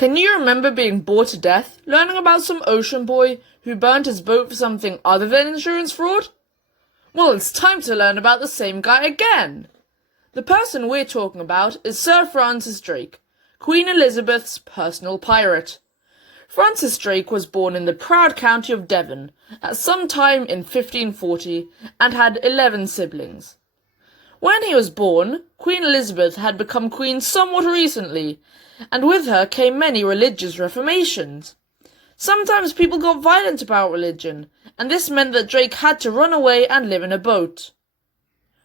Can you remember being bored to death, learning about some ocean boy who burnt his boat for something other than insurance fraud? Well, it's time to learn about the same guy again. The person we're talking about is Sir Francis Drake, Queen Elizabeth's personal pirate. Francis Drake was born in the proud county of Devon at some time in 1540 and had 11 siblings. When he was born, Queen Elizabeth had become queen somewhat recently, and with her came many religious reformations. Sometimes people got violent about religion, and this meant that Drake had to run away and live in a boat.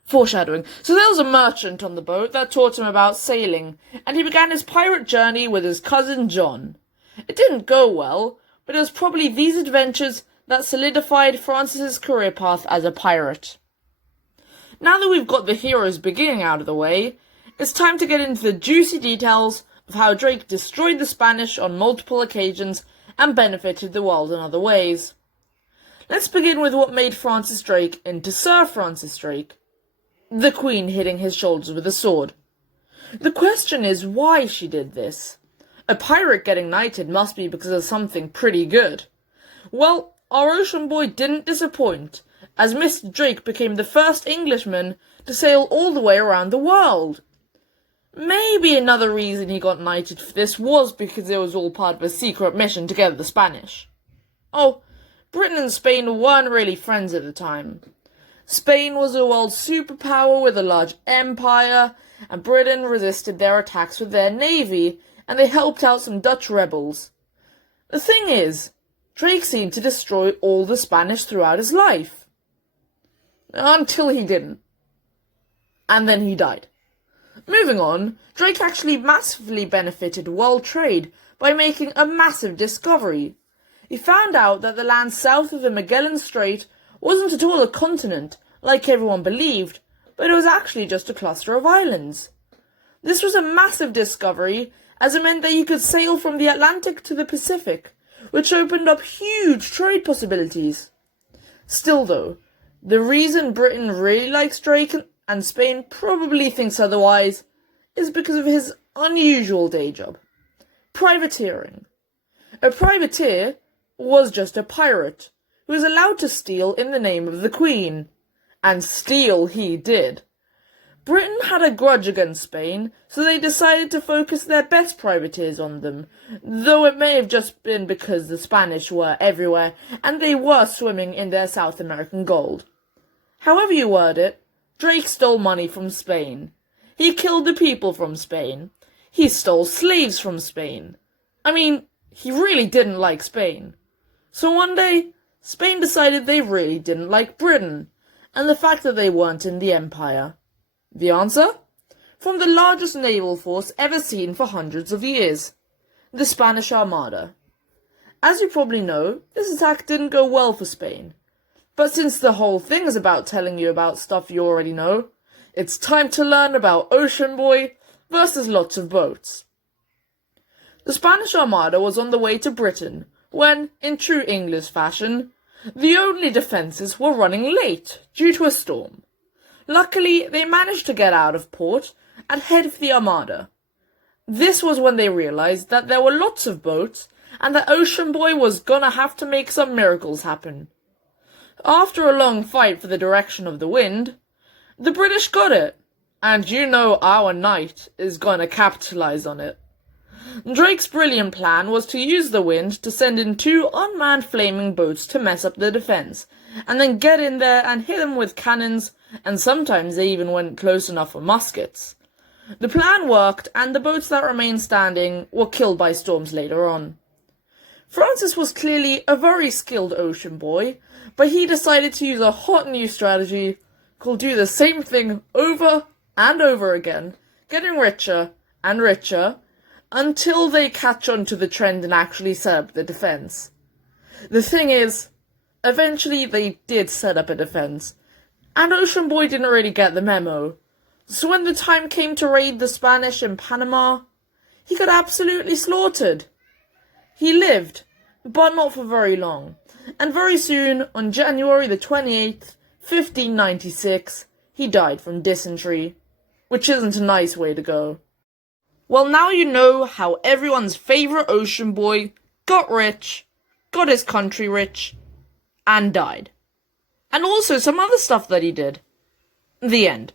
Foreshadowing. So there was a merchant on the boat that taught him about sailing, and he began his pirate journey with his cousin John. It didn't go well, but it was probably these adventures that solidified Francis's career path as a pirate. Now that we've got the hero's beginning out of the way, it's time to get into the juicy details of how Drake destroyed the Spanish on multiple occasions and benefited the world in other ways. Let's begin with what made Francis Drake into Sir Francis Drake. The Queen hitting his shoulders with a sword. The question is why she did this. A pirate getting knighted must be because of something pretty good. Well, our ocean boy didn't disappoint, as Mr. Drake became the first Englishman to sail all the way around the world. Maybe another reason he got knighted for this was because it was all part of a secret mission to get the Spanish. Oh, Britain and Spain weren't really friends at the time. Spain was a world superpower with a large empire, and Britain resisted their attacks with their navy, and they helped out some Dutch rebels. The thing is, Drake seemed to destroy all the Spanish throughout his life. Until he didn't. And then he died. Moving on, Drake actually massively benefited world trade by making a massive discovery. He found out that the land south of the Magellan Strait wasn't at all a continent, like everyone believed, but it was actually just a cluster of islands. This was a massive discovery, as it meant that you could sail from the Atlantic to the Pacific, which opened up huge trade possibilities. Still though, the reason Britain really likes Drake and Spain probably thinks otherwise is because of his unusual day job. Privateering. A privateer was just a pirate who was allowed to steal in the name of the Queen. And steal he did. Britain had a grudge against Spain, so they decided to focus their best privateers on them, though it may have just been because the Spanish were everywhere and they were swimming in their South American gold. However you word it, Drake stole money from Spain. He killed the people from Spain. He stole slaves from Spain. I mean, he really didn't like Spain. So one day, Spain decided they really didn't like Britain, and the fact that they weren't in the Empire. The answer? From the largest naval force ever seen for hundreds of years. The Spanish Armada. As you probably know, this attack didn't go well for Spain. But since the whole thing is about telling you about stuff you already know, it's time to learn about Ocean Boy versus lots of boats. The Spanish Armada was on the way to Britain when, in true English fashion, the only defences were running late due to a storm. Luckily, they managed to get out of port and head for the Armada. This was when they realised that there were lots of boats and that Ocean Boy was gonna have to make some miracles happen. After a long fight for the direction of the wind, the British got it, and you know our knight is gonna capitalise on it. Drake's brilliant plan was to use the wind to send in 2 unmanned flaming boats to mess up the defence, and then get in there and hit them with cannons, and sometimes they even went close enough for muskets. The plan worked, and the boats that remained standing were killed by storms later on. Francis was clearly a very skilled ocean boy, but he decided to use a hot new strategy called do the same thing over and over again, getting richer and richer, until they catch on to the trend and actually set up the defence. The thing is, eventually they did set up a defence, and Ocean Boy didn't really get the memo, so when the time came to raid the Spanish in Panama, he got absolutely slaughtered. He lived, but not for very long, and very soon, on January the 28th, 1596, he died from dysentery, which isn't a nice way to go. Well, now you know how everyone's favourite ocean boy got rich, got his country rich, and died. And also some other stuff that he did. The end.